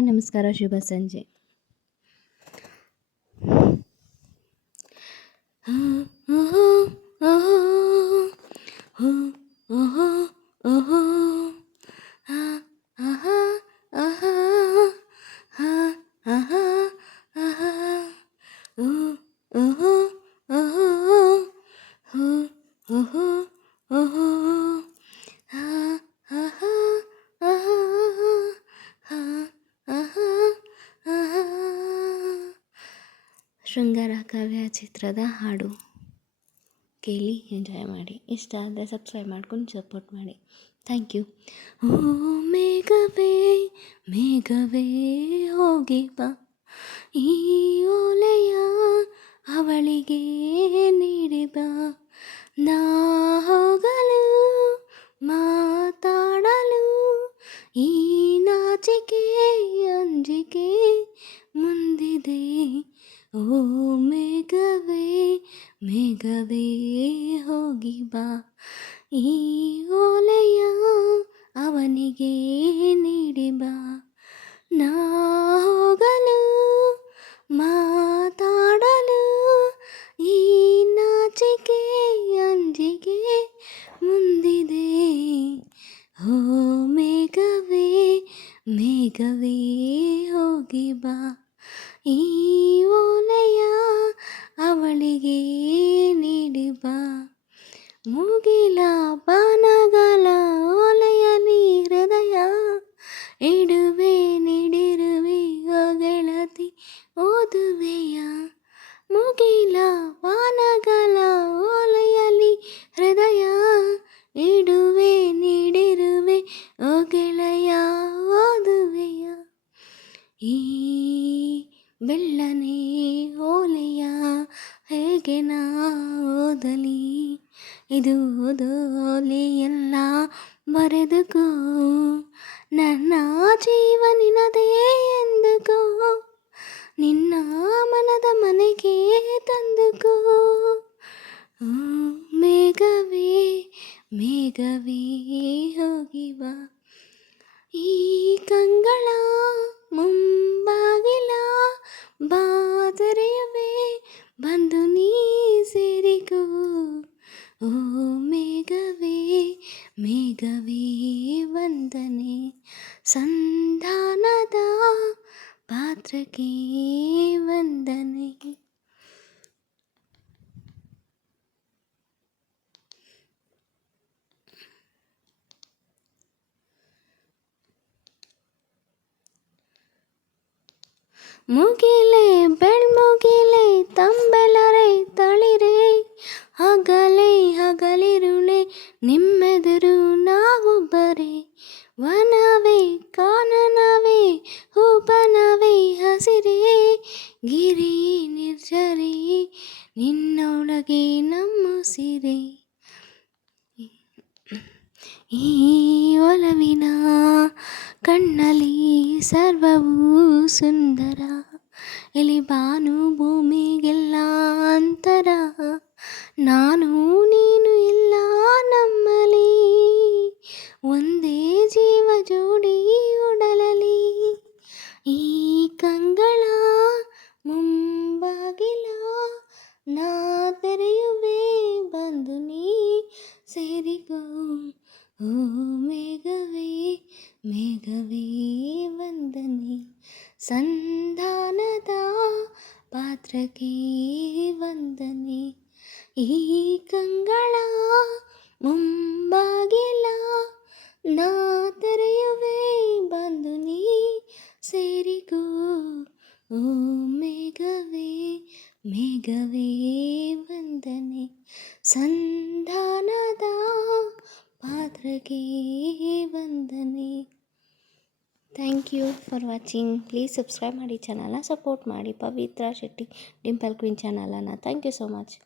Hi ನಮಸ್ಕಾರ, ಶುಭ ಸಂಜೆ. ಶೃಂಗಾರ ಕಾವ್ಯ ಚಿತ್ರದ ಹಾಡು ಕೇಳಿ ಎಂಜಾಯ್ ಮಾಡಿ. ಇಷ್ಟ ಆದರೆ ಸಬ್ಸ್ಕ್ರೈಬ್ ಮಾಡ್ಕೊಂಡು ಸಪೋರ್ಟ್ ಮಾಡಿ. Thank you. ಓ ಮೇಘವೇ ಮೇಘವೇ ಹೋಗಿ ಬಾ, ಈ ಓಲೆಯ ಅವಳಿಗೆ ನೀಡಿ ಬಾ, ನಾ ಹೋಗಲು ಮಾತಾಡಲು ಈ ನಾಚಿಕೆ ಅಂಜಿಕೆ ಮುಂದಿದೆ. ಓ ಮೇಘವೇ ಮೇಘವೇ ಹೋಗಿ ಬಾ, ಈ ಓಲೆಯ ಅವನಿಗೆ ನೀಡಿ ಬಾ, ನಾ ಹೋಗಲು ಮಾತಾಡಲು ಈ ನಾಚಿಕೆ ಅಂಜಿಕೆ ಮುಂದಿದೆ. ಓ ಮೇಘವೇ ಮೇಘವೇ ಹೋಗಿ ಬಾ, ಈ ಓಲೆಯ ಅವಳಿಗೆ ನೀಡಿ ಬಾ, ಮುಗಿಲ ಬಾನಗಲ ಓಲೆಯಲ್ಲಿ ಹೃದಯ ಇಡುವೆ ನೀಡಿರುವೆ ಗೆಳತಿ ಓದುವೆಯ, ಮುಗಿಲ ಬಾನಗಲ ಓಲೆಯಲ್ಲಿ ಹೃದಯ ಇಡುವೆ ನೀಡಿರುವೆ ಗೆಳೆಯ ಓದುವೆಯ, ಈ ಬೆಳ್ಳನೆ ಓಲೆಯ ಹೇಗೆ ನಾ ಓದಲಿ, ಇದು ಓದೋಲೆಯಲ್ಲ ಬರೆದುಕೋ, ನನ್ನ ಜೀವ ನಿನ್ನದೇ ಎಂದುಕೋ, ನಿನ್ನ ಮನದ ಮನೆಗೆ ತಂದುಕೋ. ಮೇಘವೇ ಮೇಘವೇ ಹೋಗಿ ಬಾ, ಈ ಕಂಗಳ ಮುಂಬಾಗಿಲ ಬಾದರೆಯುವೆ ಬಂದು ನೀ ಸೇರಿಕೋ. ಓ ಮೇಘವೇ ಮೇಘವೇ ವಂದನೆ, ಸಂಧಾನದ ಪಾತ್ರಕ್ಕೆ ವಂದನೆ. ಮುಗಿಲೆ ಬೆಳ್ಮುಗಿಲೆ ತಂಬೆಲರೆ ತಳಿರೆ, ಹಗಲೇ ಹಗಲಿರುಳೆ ನಿಮ್ಮೆದುರು ನಾವು ಬರೆ, ವನವೇ ಕಾನನವೇ ಹೂಬನವೇ ಹಸಿರೇ, ಗಿರಿ ನಿರ್ಜರಿ ನಿನ್ನೊಳಗೆ ನಮ್ಮುಸಿರೆ, ಈ ಒಲವಿನ ಕಣ್ಣಲ್ಲಿ ಸರ್ವವೂ ಸುಂದರ, ಎಲಿ ಬಾನು ಭೂಮಿಗೆಲ್ಲ ಅಂತರ, ನಾನು ನೀನು ಇಲ್ಲ ನಮ್ಮಲಿ, ಒಂದೇ ಜೀವ ಜೋಡಿ ಒಡಲಲಿ, ಈ ಕಂಗಳ ಮುಂಬಾಗಿಲ ನಾ ತೆರೆಯುವೆ ಬಂದು ನೀ ಸೇರಿಕೋ. ಓ ಮೇಘವೇ ಮೇಘವೇ ವಂದನೆ, ಸಂಧಾನದ ಪಾತ್ರಕ್ಕೆ ವಂದನೆ, ಈ ಕಂಗಳ ಮುಂಬಾಗಿಲ ನಾ ತೆರೆಯುವೆ ಬಂದು ನೀ ಸೇರಿಕೋ. ಓ ಮೇಘವೇ ಮೇಘವೇ ವಂದನೆ, ಸಂಧಾನದ ಪಾತ್ರಕ್ಕೆ ವಂದನೆ. Thank you for watching. Please subscribe ಮಾಡಿ, ಚಾನಲ್ನ ಸಪೋರ್ಟ್ ಮಾಡಿ. ಪವಿತ್ರ ಶೆಟ್ಟಿ ಡಿಂಪಲ್ ಕ್ವೀನ್ ಚಾನಲನ್ನು. Thank you so much.